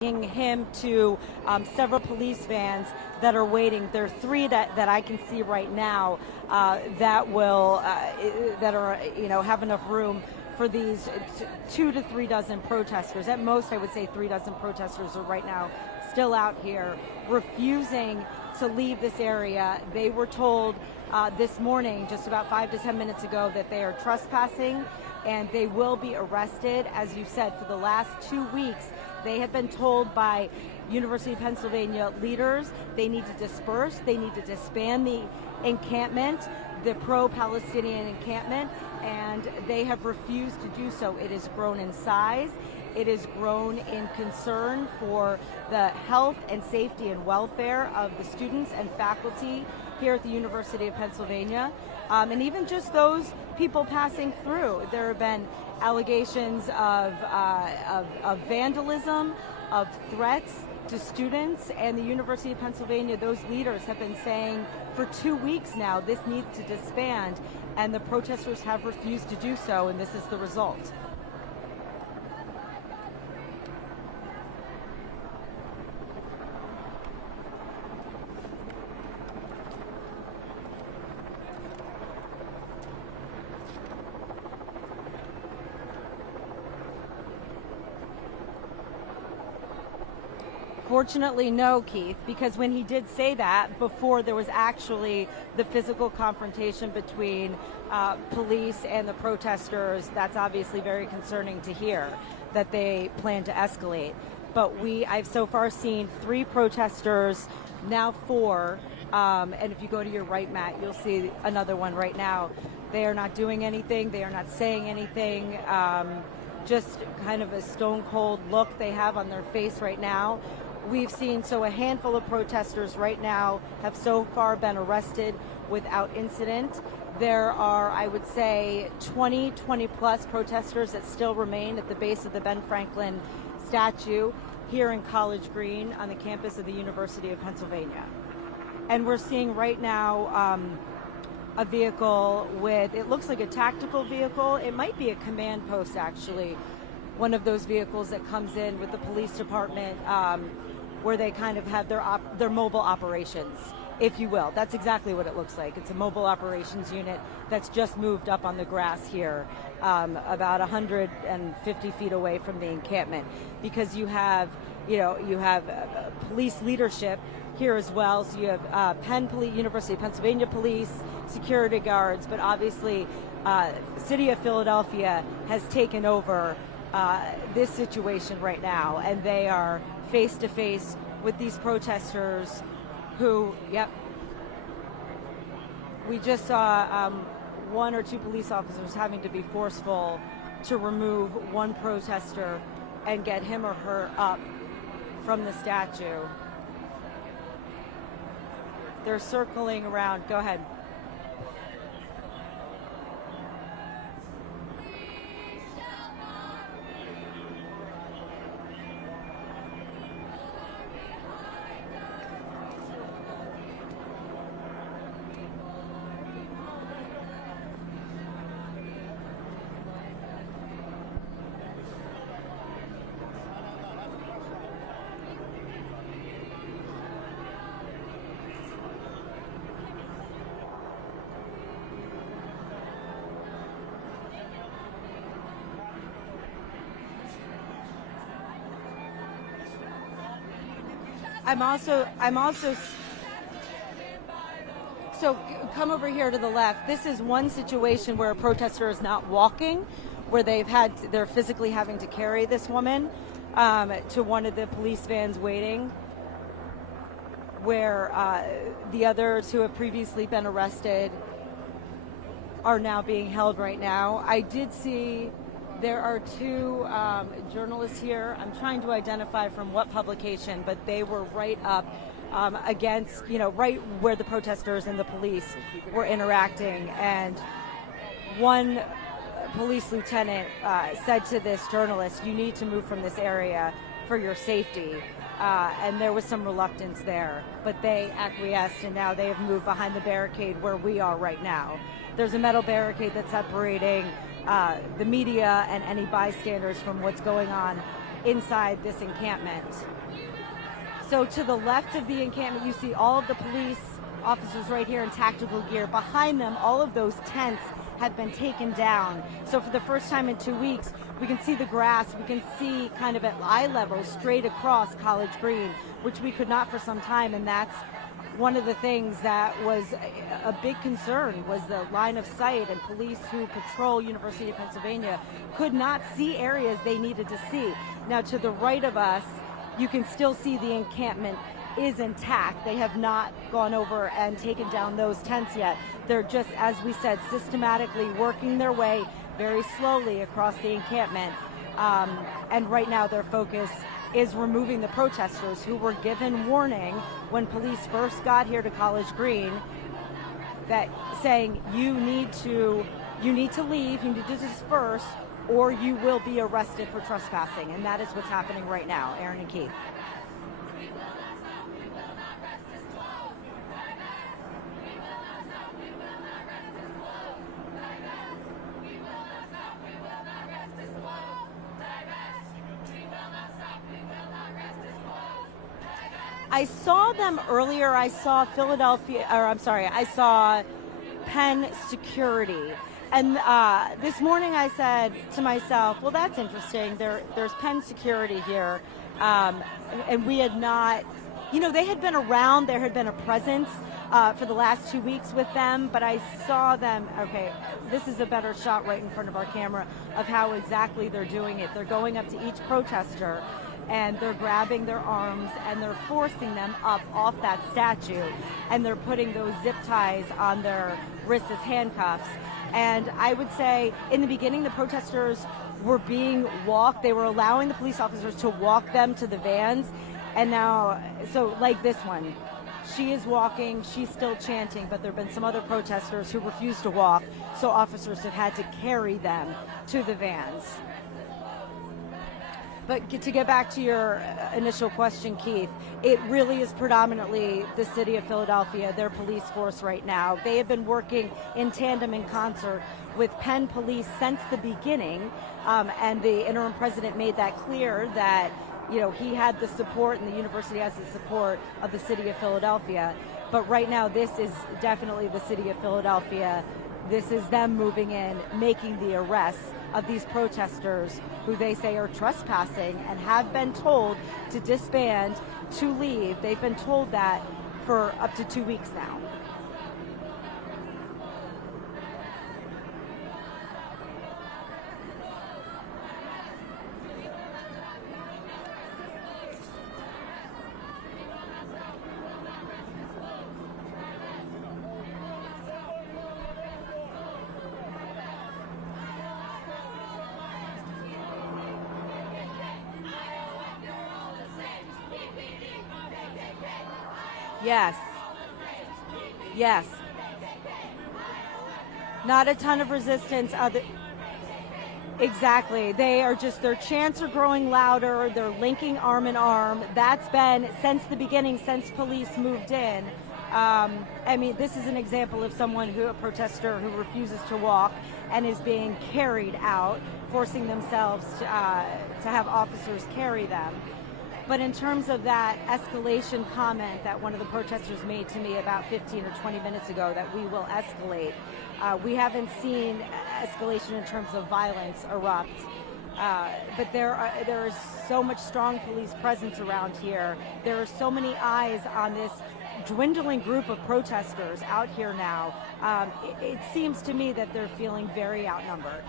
him to several police vans that are waiting. There are three that I can see right now that are have enough room for these 2 to 3 dozen protesters. At most, I would say 3 dozen protesters are right now still out here refusing to leave this area. They were told this morning, just about 5 to 10 minutes ago, that they are trespassing and they will be arrested. As you said, for the last 2 weeks, they have been told by University of Pennsylvania leaders they need to disperse, they need to disband the encampment, the pro-Palestinian encampment, and they have refused to do so. It has grown in size. It has grown in concern for the health and safety and welfare of the students and faculty here at the University of Pennsylvania, and even just those people passing through. There have been allegations of vandalism, of threats to students, and the University of Pennsylvania, those leaders have been saying for 2 weeks now this needs to disband, and the protesters have refused to do so, and this is the result. Fortunately, no, Keith, because when he did say that before, there was actually the physical confrontation between police and the protesters. That's obviously very concerning to hear that they plan to escalate. But I've so far seen 3 protesters, now 4, and if you go to your right, Matt, you'll see another one right now. They are not doing anything. They are not saying anything. Just kind of a stone cold look they have on their face right now. We've seen a handful of protesters right now have so far been arrested without incident. There are, I would say, 20 plus protesters that still remain at the base of the Ben Franklin statue here in College Green on the campus of the University of Pennsylvania. And we're seeing right now a vehicle with, it looks like a tactical vehicle. It might be a command post, actually. One of those vehicles that comes in with the police department, where they kind of have their mobile operations, if you will. That's exactly what it looks like. It's a mobile operations unit that's just moved up on the grass here, about 150 feet away from the encampment, because you have police leadership here as well. So you have University of Pennsylvania police, security guards, but obviously the city of Philadelphia has taken over this situation right now, and they are face to face with these protesters who, we just saw 1 or 2 police officers having to be forceful to remove one protester and get him or her up from the statue. They're circling around. Go ahead. I'm also, so come over here to the left. This is one situation where a protester is not walking, where they're physically having to carry this woman to one of the police vans waiting, where the others who have previously been arrested are now being held right now. I did see there are 2 journalists here. I'm trying to identify from what publication, but they were right up against, right where the protesters and the police were interacting. And one police lieutenant said to this journalist, "You need to move from this area for your safety." And there was some reluctance there, but they acquiesced, and now they have moved behind the barricade where we are right now. There's a metal barricade that's separating the media and any bystanders from what's going on inside this encampment. So to the left of the encampment, you see all of the police officers right here in tactical gear. Behind them, all of those tents have been taken down. So for the first time in 2 weeks, we can see the grass, we can see kind of at eye level straight across College Green, which we could not for some time, and that's one of the things that was a big concern, was the line of sight, and police who patrol University of Pennsylvania could not see areas they needed to see. Now to the right of us, you can still see the encampment is intact. They have not gone over and taken down those tents yet. They're just, as we said, systematically working their way very slowly across the encampment. And right now their focus is removing the protesters who were given warning when police first got here to College Green, that saying you need to leave, you need to disperse, or you will be arrested for trespassing. And that is what's happening right now. Aaron and Keith. I saw them earlier. I saw I saw Penn security. And this morning I said to myself, well, that's interesting. There's Penn security here. And we had not, they had been around. There had been a presence for the last 2 weeks with them. But I saw them, okay, this is a better shot right in front of our camera of how exactly they're doing it. They're going up to each protester, and they're grabbing their arms and they're forcing them up off that statue, and they're putting those zip ties on their wrists as handcuffs. And I would say in the beginning, the protesters were being walked. They were allowing the police officers to walk them to the vans. And now, so like this one, she is walking, she's still chanting, but there have been some other protesters who refused to walk, so officers have had to carry them to the vans. But to get back to your initial question, Keith, it really is predominantly the city of Philadelphia, their police force right now. They have been working in tandem, in concert with Penn Police since the beginning, and the interim president made that clear that he had the support, and the university has the support of the city of Philadelphia. But right now, this is definitely the city of Philadelphia. This is them moving in, making the arrests of these protesters who they say are trespassing and have been told to disband, to leave. They've been told that for up to 2 weeks now. Yes. Yes. Not a ton of resistance. Exactly. They are just, their chants are growing louder. They're linking arm in arm. That's been since the beginning, since police moved in. This is an example of a protester who refuses to walk and is being carried out, forcing themselves to have officers carry them. But in terms of that escalation comment that one of the protesters made to me about 15 or 20 minutes ago, that we will escalate, we haven't seen escalation in terms of violence erupt. But there is so much strong police presence around here. There are so many eyes on this dwindling group of protesters out here now. It seems to me that they're feeling very outnumbered.